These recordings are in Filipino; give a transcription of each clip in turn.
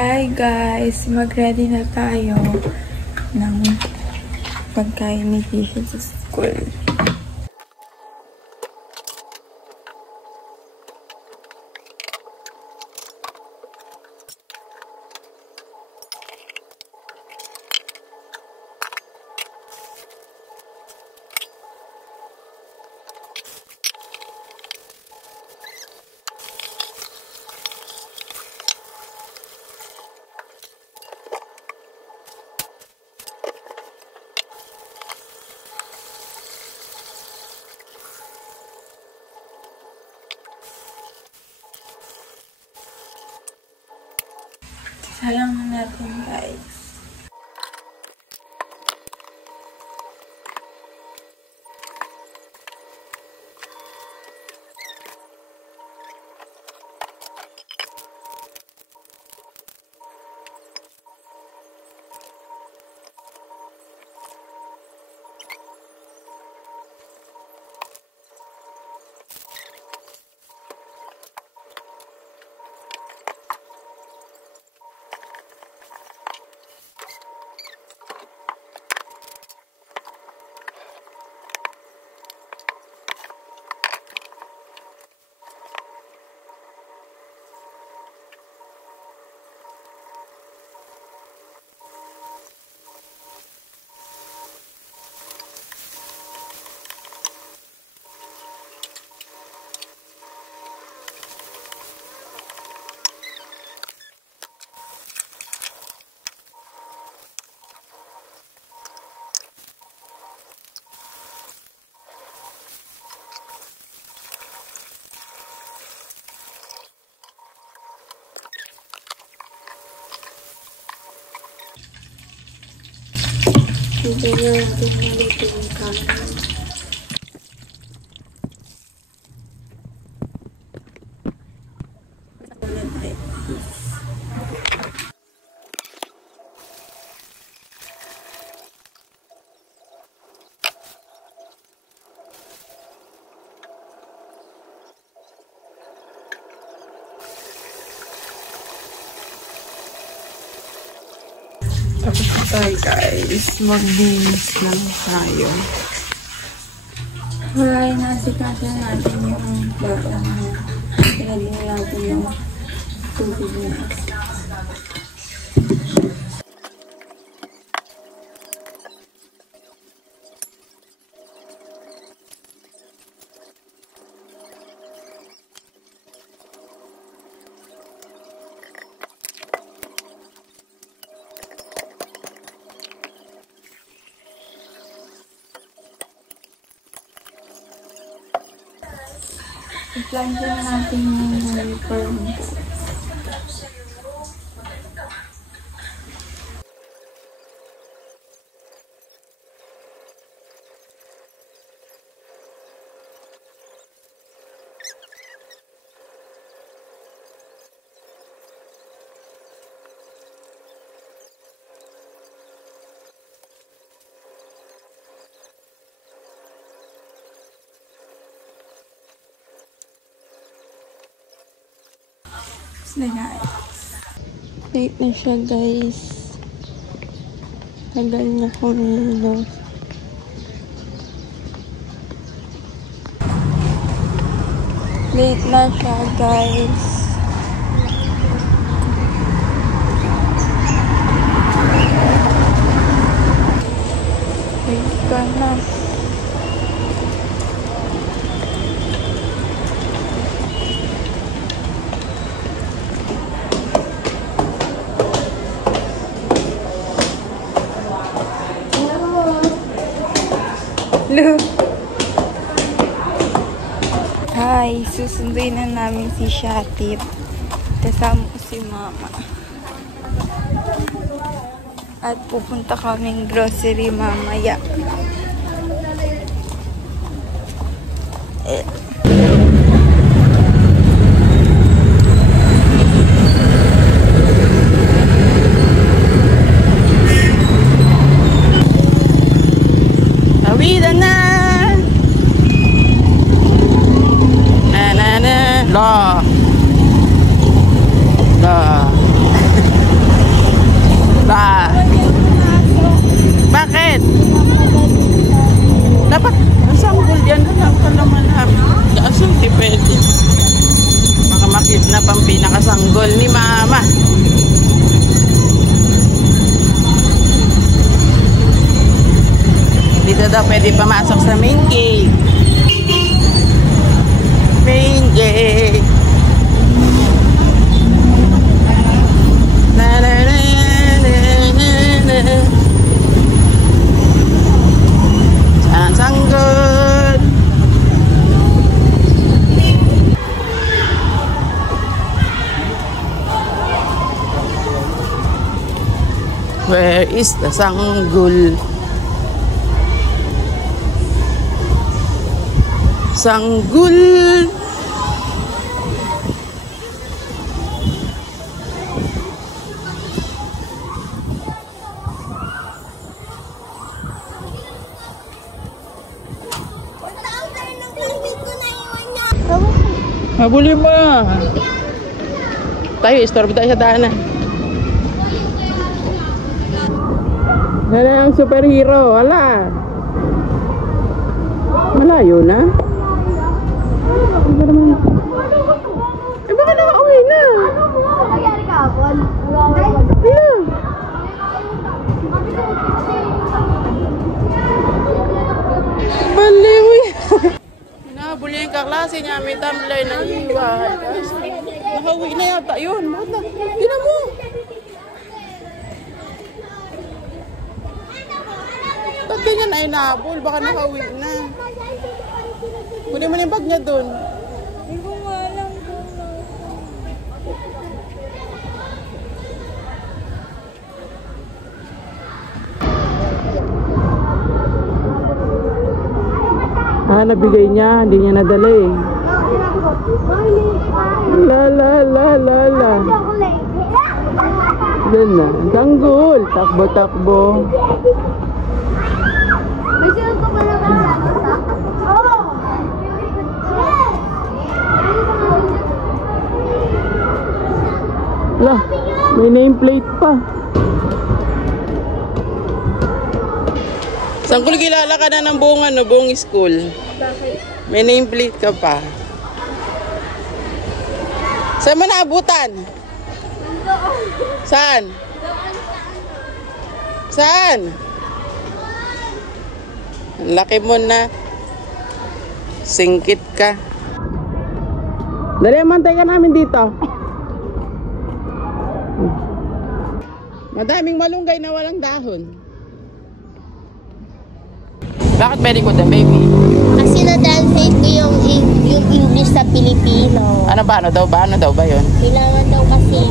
Hi guys! Mag-ready na tayo ng pagkain ni Kisha sa school. Sayang na natin guys. Dito na natin nalito yung kanin. Tapos tayo guys, mag-games lang tayo. Wala yung nasikasa natin yung bata na pinagin natin yung tubig na. I-plan din natin yung uniform po. Na guys. Late na siya guys. Tagal na kumilos. Late na siya guys. Wait ka na. Look. Hi, susunduin na namin si Shatip. Kasama ko si Mama. At pupunta kaming grocery mamaya. Awida na! La! La! Pwede pamasok sa main gate. Main gate. Na na na na na na. Sanggol. Where is the sanggol? Sanggol. Habulin mo. Tayo, istorbo tayo sa daanan. Yan na ang superhero. Wala. Malayo na. Eh baka nakauwi na. Ano nangyari kahapon? Wala. Baliw yan. Hinabol niya yung kaklase niya. May tumbler na iwan. Nakauwi na yata yun. Bakit na? Tignan mo. Ba't ganyan ay nabol? Baka nakauwi na. Kunin mo na yung bag niya dun. Hindi ko nga alam kung Nabigay niya. Hindi niya nadala eh. La la la la la. Doon na. Sanggol. Takbo takbo. May silang ko ba naman sa? Oo! La, may nameplate pa. Sanggol, kilala ka na ng buong ano, buong school. May nameplate ka pa. Saan mo naabutan? Saan? Saan? Ang laki mo na. Singkit ka. Dali, mantay ka namin dito. Madaming malunggay na walang dahon. Bakit very good, baby? Kasi na-translate ko yung English sa Pilipino. Ano ba? Ano daw ba yun? Kailangan daw kasi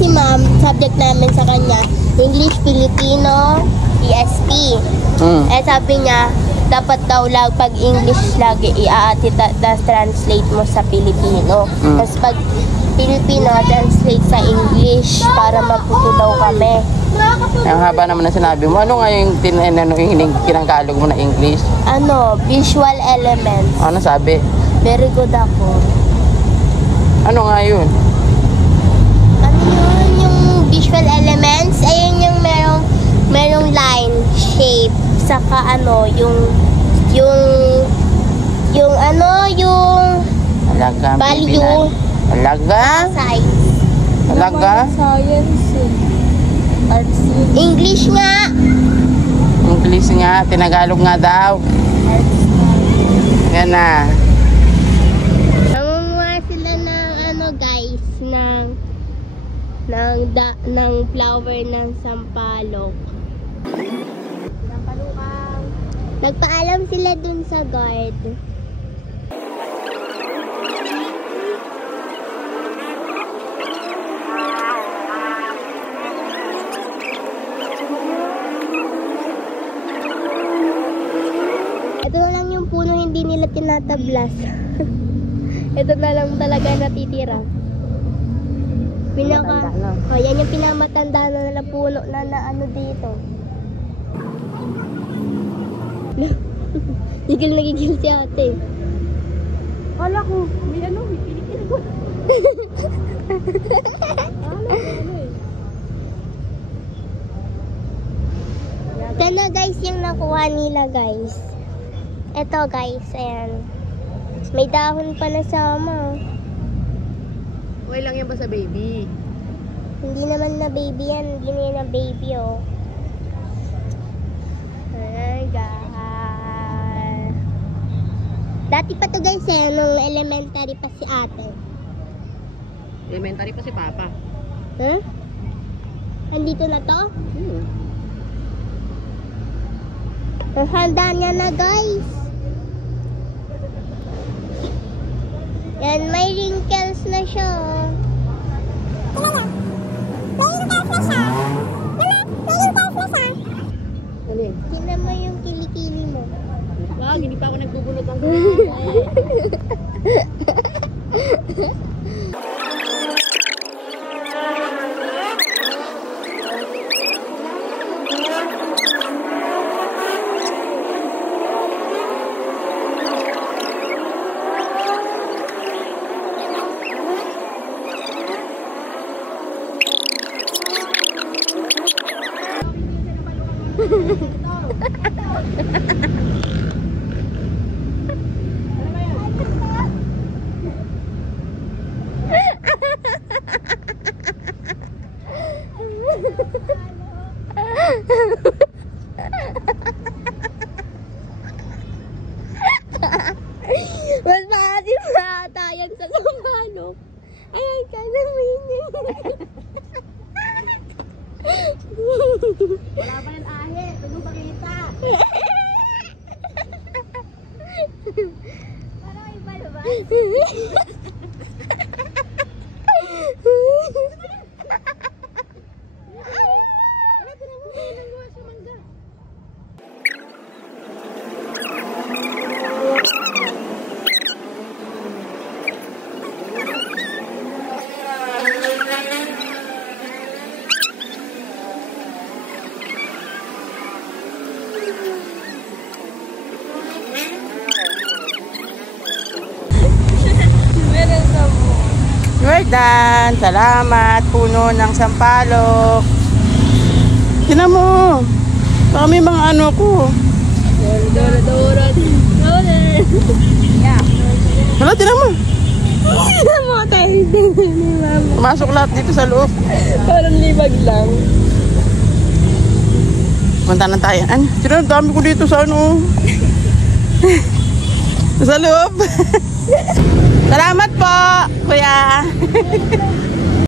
si ma'am, subject namin sa kanya, English, Filipino, ESP. Eh sabi niya, dapat daw lang pag English lagi translate mo sa Pilipino. Tapos pag Pilipino, translate sa English para matuto daw kami. Ang haba naman na sinabi mo. Ano nga yung kinangkalog mo na English? Ano, visual elements. Ano sabi? Very good ako. Ano nga yun? Ano yun? Yung visual elements, ayun yung merong line, shape, saka ano, yung Alaga. value, Alaga? size. Alaga? science eh. Arts yun. English nga. English nga. Tinagalog nga daw. Yan na. Namumuha sila ng ano guys, ng flower ng sampalok. Nagpaalam sila dun sa guard. Ito na lang yung puno hindi nila tinatablas. Ito na lang talaga natitira. Yan yung pinamatanda na puno na ano dito. Gigil si ate. Wala ko, may pinikil ko. Ito na guys yung nakuha nila guys. Ito guys, ayan. May dahon pa na sama. Okay lang yan ba sa baby? Hindi naman na baby yan. Hindi na yan na baby oh. Ay guys. Dati pa to guys nung elementary pa si ate. Elementary pa si Papa. Huh? Andito na to? Handa niya na guys. Yan, may wrinkles na siya. Tingnan mo yung kilikili mo. Wag, hindi pa ako nagbubulot ang Mas maasim na ata yan sa lumanok. Ayan ka namin yun. Wala pa yan ahit. Ano ba kita? Parang iba na ba? Jordan, salamat. Puno ng sampalok. Tinan mo. Baka may mga ano ko. Dora. Yeah. Hala, tinan mo. Tingnan mo tayo ni Mama. Pumasok lahat dito sa loob. Parang libag lang. Punta na tayo. Ano? Tinan, dami ko dito sa ano. Sa loob. Salamat po, kuya.